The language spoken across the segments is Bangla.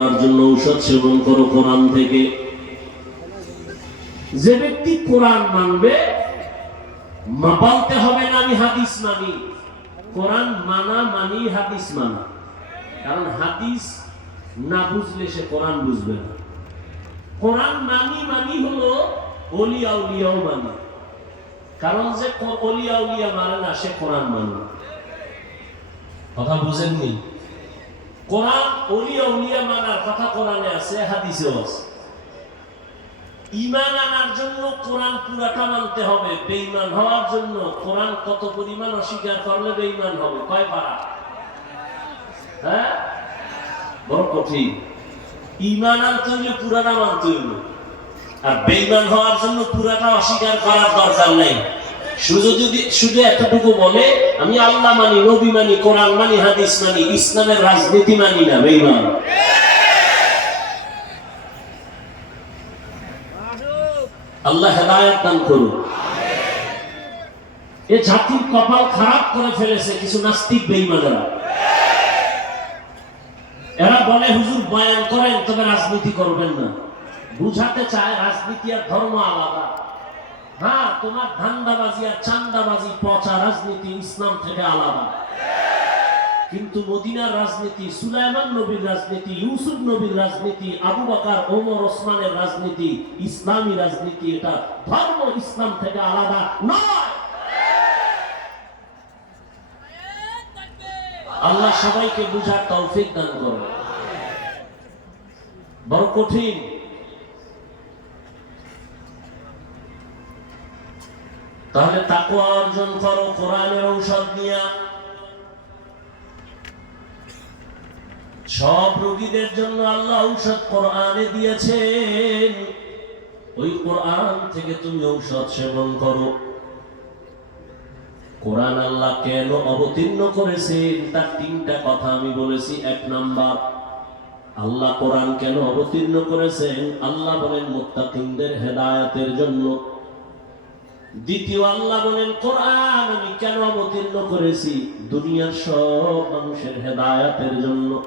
তার জন্য ঔষধ সেবন করো কোরআন থেকে। যে ব্যক্তি কোরআন মানবে, মা- বলতে হবে না আমি হাদিস মানি। কোরআন মানা মানি হাদিস মানা। কারণ হাদিস না বুঝলে সে কোরআন বুঝবে না। কোরআন মানি মানি হলো অলিয়া উলিয়াও মানি। কারণ যে অলিয়া উলিয়া মানে না, সে কোরআন মানে কথা বুঝেননি? কোরআন উলিয়া মানার কথা কোরআনে আছে আছে। ইমান আনার জন্য কোরআন পুরাটা মানতে হবে হওয়ার জন্য। কোরআন কত পরিমাণ অস্বীকার করলে বেঈমান হবে, কয় পারা? হ্যাঁ? বড় কঠিন। ইমান আনতে হইলে পুরাটা মানতে হইল। আর বেঈমান হওয়ার জন্য পুরাটা অস্বীকার করার দরকার নাই। শুধু যদি, শুধু এতটুকু বলে, আমি আল্লাহ মানি, নবী মানি, কোরআন মানি, হাদিস মানি, ইসলামের রাজনীতি মানি না বেঈমান আল্লাহ হেদায়ত দান করুন। এ জাতির কপাল খারাপ করে ফেলেছে কিছু নাস্তিক বেঈমানেরা এরা বলে, হুজুর, বয়ান করেন, তবে রাজনীতি করবেন না। বুঝাতে চায়, রাজনীতি আর ধর্ম আলাদা। হ্যাঁ তোমার ধান্দাবাজি আর চান্দাবাজি পচা রাজনীতি ইসলাম থেকে আলাদা। কিন্তু মদিনার রাজনীতি, সুলাইমান নবীর রাজনীতি, ইউসুফ নবীর রাজনীতি, আবু বাকার, ওমর, ওসমানের রাজনীতি, ইসলামী রাজনীতি, এটা ধর্ম ইসলাম থেকে আলাদা নয়। আল্লাহ সবাইকে বুঝার তৌফিক দান করে বড় কঠিন। তাহলে তাকুয়া অর্জন করো, কোরআনের ঔষধ নিয়া। সব রোগীদের জন্য আল্লাহ ঔষধ কোরআনে দিয়েছেন। ওই কোরআন থেকে তুমি ঔষধ সেবন করো। কোরআন আল্লাহ কেন অবতীর্ণ করেছেন? তার তিনটা কথা আমি বলেছি। এক নাম্বার, আল্লাহ কোরআন কেন অবতীর্ণ করেছেন? আল্লাহ বলেন, মুত্তাকিনদের হেদায়েতের জন্য। দ্বিতীয় আল্লাহ বলেন, কোরআন আমি কেন অবতীর্ণ করেছি? দুনিয়ার সব মানুষের হেদায়েতের জন্য।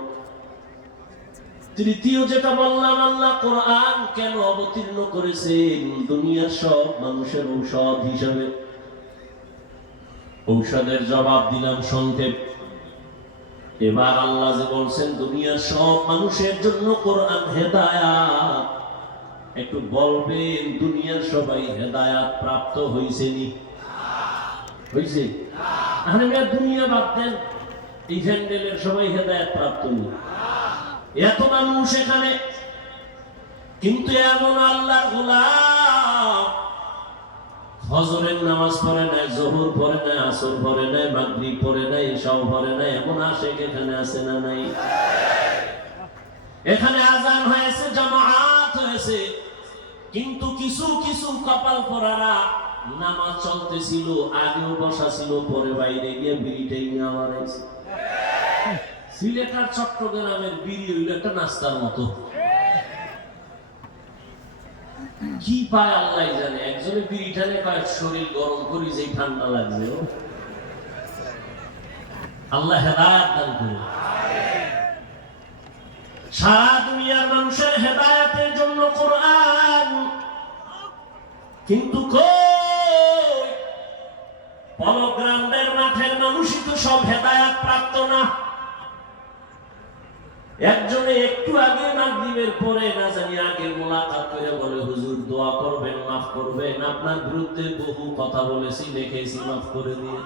তৃতীয় যেটা বললাম, আল্লাহ কোরআন কেন অবতীর্ণ করেছেন? দুনিয়ার সব মানুষের ঔষধ হিসাবে। ঔষধের জবাব দিলাম সংক্ষেপ। এবার আল্লাহ যে বলছেন, দুনিয়ার সব মানুষের জন্য কোরআন হেদায়াত। একটু বলবেন, দুনিয়ার সবাই হেদায়াত প্রাপ্ত হয়েছে নি? হয়েছে আরে মেয়ে দুনিয়া বাদ দেন, এই ভ্যান্ডেলের সবাই হেদায়াত প্রাপ্ত নি। এত মানুষ এখানে, কিন্তু এমন আল্লাহর গোলাম, হজরের নামাজ পড়ে নাই, জোহর পড়ে নাই, আসর পড়ে নাই, মাগরিব পড়ে নাই এসাও পড়ে নাই, এমন আশেক এখানে আসে না নাই? এখানে আজান হয়েছে জামাআত হয়েছে কিন্তু কিছু কিছু কপাল পরারা নামাজ চলতেছিল, আগেও বসা ছিল, পরে বাইরে গিয়ে বিড়িটাই আমার আইছে সিলেট চট্টগ্রামের বিড়ি হইল একটা নাস্তার মতো। কি পায় আল্লাহ জানে, একজনে বিড়ি টানে পায় শরীর গরম করি যে ঠান্ডা লাগছে ও। আল্লাহ হেদায়াত দান করুন। সারা দুনিয়ার মানুষের হেদায়াতের জন্য কোরআন। কিন্তু পলগ্রামদের মাঠের মানুষই তো সব হেদায়াত প্রাপ্ত না। একজনে একটু আগে মাগরিবের পরে, না জানি আগে মোলাকাত করে বলে, হুজুর, দোয়া করবেন, মাফ করবেন। আপনার বিরুদ্ধে বহু কথা বলেছি লিখেছি মাফ করে দিয়ে।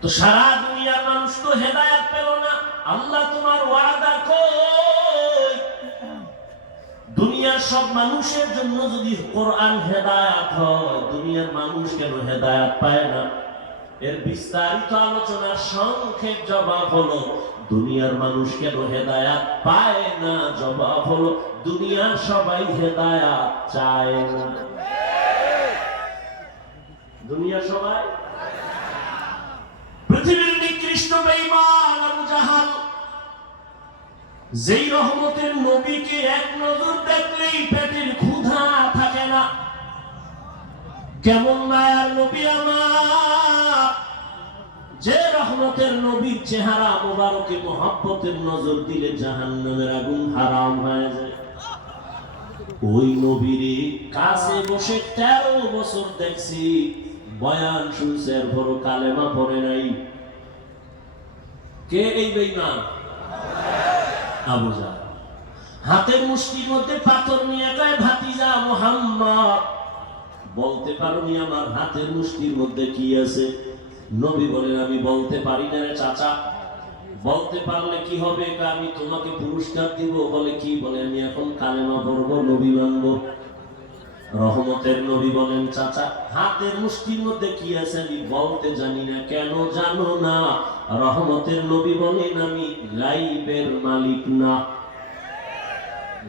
তো সারা দুনিয়ার মানুষ তো হেদায়েত পেল না। আল্লাহ তোমার ওয়াদা কই? দুনিয়ার সব মানুষের জন্য যদি কোরআন হেদায়াত হয়, দুনিয়ার মানুষ কেন হেদায়াত পায় না? এর বিস্তারিত আলোচনার সংক্ষেপ জবাব হলো, দুনিয়ার মানুষ কেন হেদায়াত পায় না? জবাব হলো, দুনিয়ার সবাই হেদায়াত চায় না। দুনিয়া সবাই পৃথিবীর নিকৃষ্ট বেঈমান আবু জাহাল যেই রহমতের নবীকে এক নজর দেখলেই পেটের ক্ষুধা থাকে না। কেমন মায়ার নবী আমার? যে রহমতের নবীর চেহারা মোবারকে মোহাব্বতের নজর দিলে জাহান্নামের আগুন হারাম হয়ে যায়। ওই নবীর কাছে বসে তেরো বছর দেখছি, বয়ান শুনছে এরপর কালেমা পড়ে নাই। কে এই বেইমান আবু হাতের মুষ্টির মধ্যে পাথর নিয়ে কয়, ভাতিজা মোহাম্মদ। বলতে পারুনি আমার হাতের মুষ্টির মধ্যে কি আছে? নবী বলেন, আমি বলতে পারি না রে চাচা। বলতে পারলে কি হবে? আমি তোমাকে পুরস্কার দিব। বলে কি বলে, আমি এখন কালেমা পড়ব, নবী মানব। রহমতের নবী বলেন, চাচা, হাতের মুষ্টির মধ্যে কি আছে আমি বলতে জানি না, কেন জানো না? রহমতের নবী বলেন, আমি গাইবের মালিক না।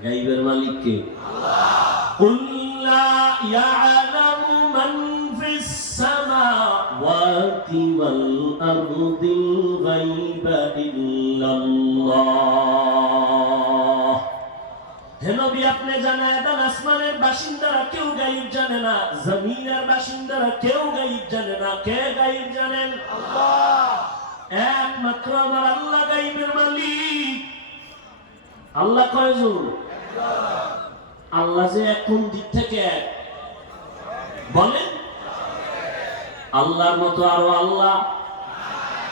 গাইবের মালিক কে? আল্লাহ। কুল্লা ইয়া আলামু মান ফিস সামাওয়াতি ওয়াল আরদিল গাইবা ইল্লাল্লাহ। হে নবী আপনি জানায় দেন আসমানের বাসিন্দারা কেউ গাইব জানে না জমিনের বাসিন্দারা কেউ গাইব জানে না। কে গাইব জানেন? একমাত্র আমার আল্লাহ গাইবের মালিক। আল্লাহ কয়জন আল্লাহ। যে এক কোন দিক থেকে? এক বলেন। আল্লাহর মতো আরও আল্লাহ।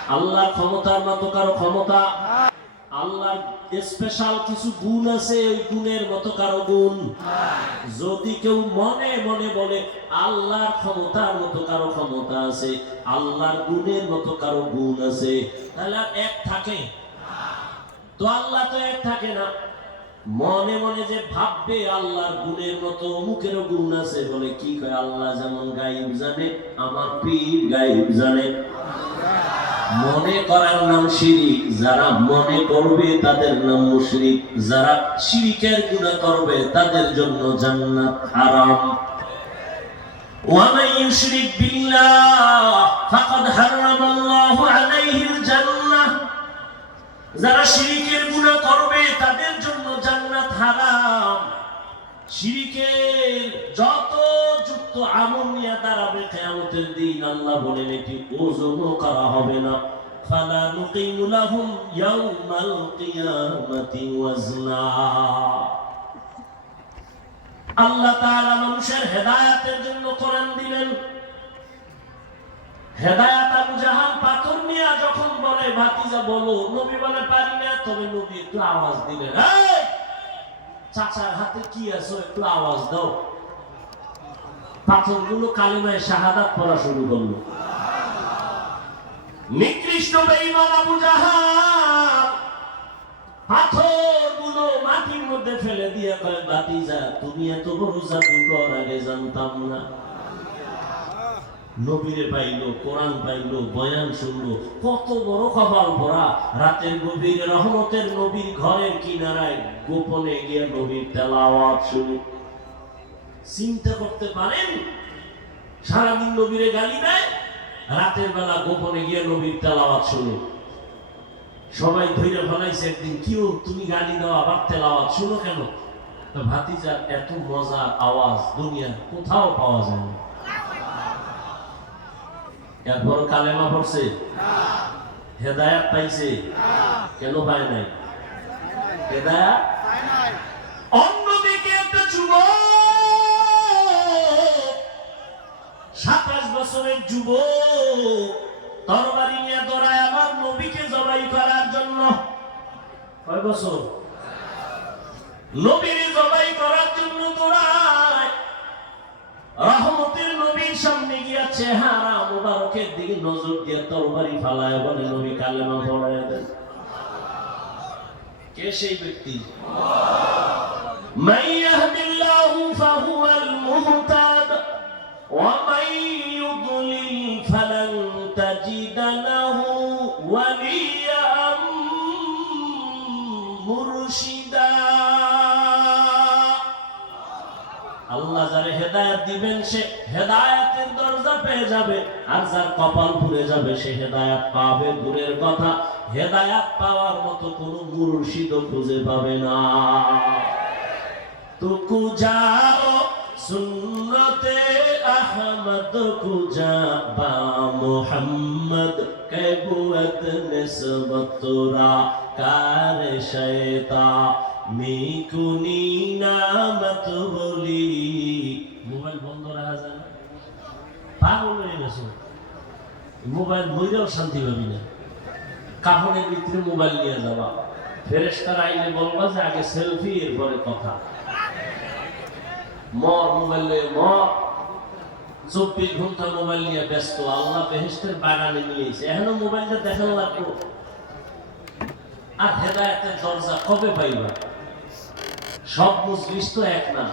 আল্লাহর ক্ষমতার মতো কারও ক্ষমতা। আল্লাহর স্পেশাল কিছু গুণ আছে, ওই গুণের মতো কারও গুণ? যদি কেউ মনে মনে বলে, আল্লাহর ক্ষমতার মতো কারও ক্ষমতা আছে, আল্লাহর গুণের মতো কারও গুণ আছে, তাহলে এক থাকে? তো আল্লাহ তো এক থাকে না। মনে মনে যে ভাববে, আল্লাহর গুণের মতো অমুকেরও গুণ আছে, বলে কি কয়? আল্লাহ যেমন গাইব জানে, আমার পীর গাইব জানে। মনে করার নাম শিরিক যারা মনে করবে তাদের নাম মুশরিক যারা শিরিকের গুনাহ করবে তাদের জন্য জান্নাত হারাম ومن يشرك بالله فقد حرم الله عليه الجنه যারা শিরিকের গুনাহ করবে তাদের জন্য জান্নাত হারাম শিরিকের যত যুক্ত আমল নিয়ে দাঁড়াবে কিয়ামতের দিন। আল্লাহ বলেন এটি ওজনও করা হবে না। ফালা ইয়াউমাল ওয়াজনা। আল্লাহ তাআলা মানুষের জন্য কোরআন দিলেন। হেদায়াত আবু জাহাল পাথর নিয়ে যখন বলে ভাতিজা বলো নবী বলে পারি না। তবে নবী একটু আওয়াজ দিলেন "এই, চাচার হাতে কি আছে? একটু আওয়াজ দাও। পাথরগুলো কালিমায় শাহাদাত পড়া শুরু করল। নিকৃষ্ট আবু পাথরগুলো মাটির মধ্যে ফেলে দিয়ে কয়, ভাতিজা, তুমি এত বড় আগে জানতাম না। নবীরে পাইলো, কোরআন পাইলো, বয়ান শুনলো, কত বড় কপাল পরা রাতের গভীর রহমতের নবীর ঘরের কিনারায় গোপনে গিয়ে নবীর তেলাওয়াত শুনে। চিন্তা করতে পারেন? সারাদিন নবীরে গালি দেয়, রাতের বেলা গোপনে গিয়ে নবীর তেলাওয়াত শুনে সবাই ধৈর্য ফলাইছে একদিন কিও তুমি গালি দাও, আবার তেলাওয়াত শুনো কেন? ভাতিজার এত মজার আওয়াজ দুনিয়ার কোথাও পাওয়া যায় না। এরপর কালেমা পড়ছে, হেদায়াত পাইছে, কেন পায় নাই? হেদায়াত? অন্যদিকে একটা যুবক সাতাশ বছরের যুবক, তরবারি নিয়ে দৌড়ায় আমার নবীকে জবাই করার জন্য। কয় বছর? নবীকে জবাই করার জন্য দৌড়ায়। রহমতের নবীর সামনে গিয়া চেহারা মুবারকের দিকে নজর দিয়ে তরবারি ফালায় বলে, নবী কালেমা পড়ায় দেন কে সেই ব্যক্তি? من যা দিবেন সে হেদায়াতের দরজা পেয়ে যাবে, আর যার কপাল ঘুরে যাবে সে হেদায়াত পাবে দূরের কথা। হেদায়াত পাওয়ার মতো কোনো মুরশিদ খুঁজে পাবে না। তুকু যাও সুন্নতে আহমদ কুজা বা মোহাম্মদ, কেবুয়ত নিসবতুরা কার শয়তা মিকুনি নামত বলি। মোবাইল বন্ধ রাখা যায়। না পাগল হয়ে গেছো। মোবাইল বইলেও শান্তি পাবি না। কাপড়ের ভিতরে মোবাইল নিয়ে যাবা। ফেরেস্তার আইলে বলবা যে, আগে সেলফি, এরপরে কথা। মর, মোবাইল লয়ে মর। চব্বিশ ঘণ্টা মোবাইল নিয়ে ব্যস্ত। আল্লাহ বেহেস্তের বাগানে নিয়েছে এখনও মোবাইলটা দেখানো লাগবো। আর হেদায়তের দরজা কবে পাইবা? সব মুসলিস তো এক না।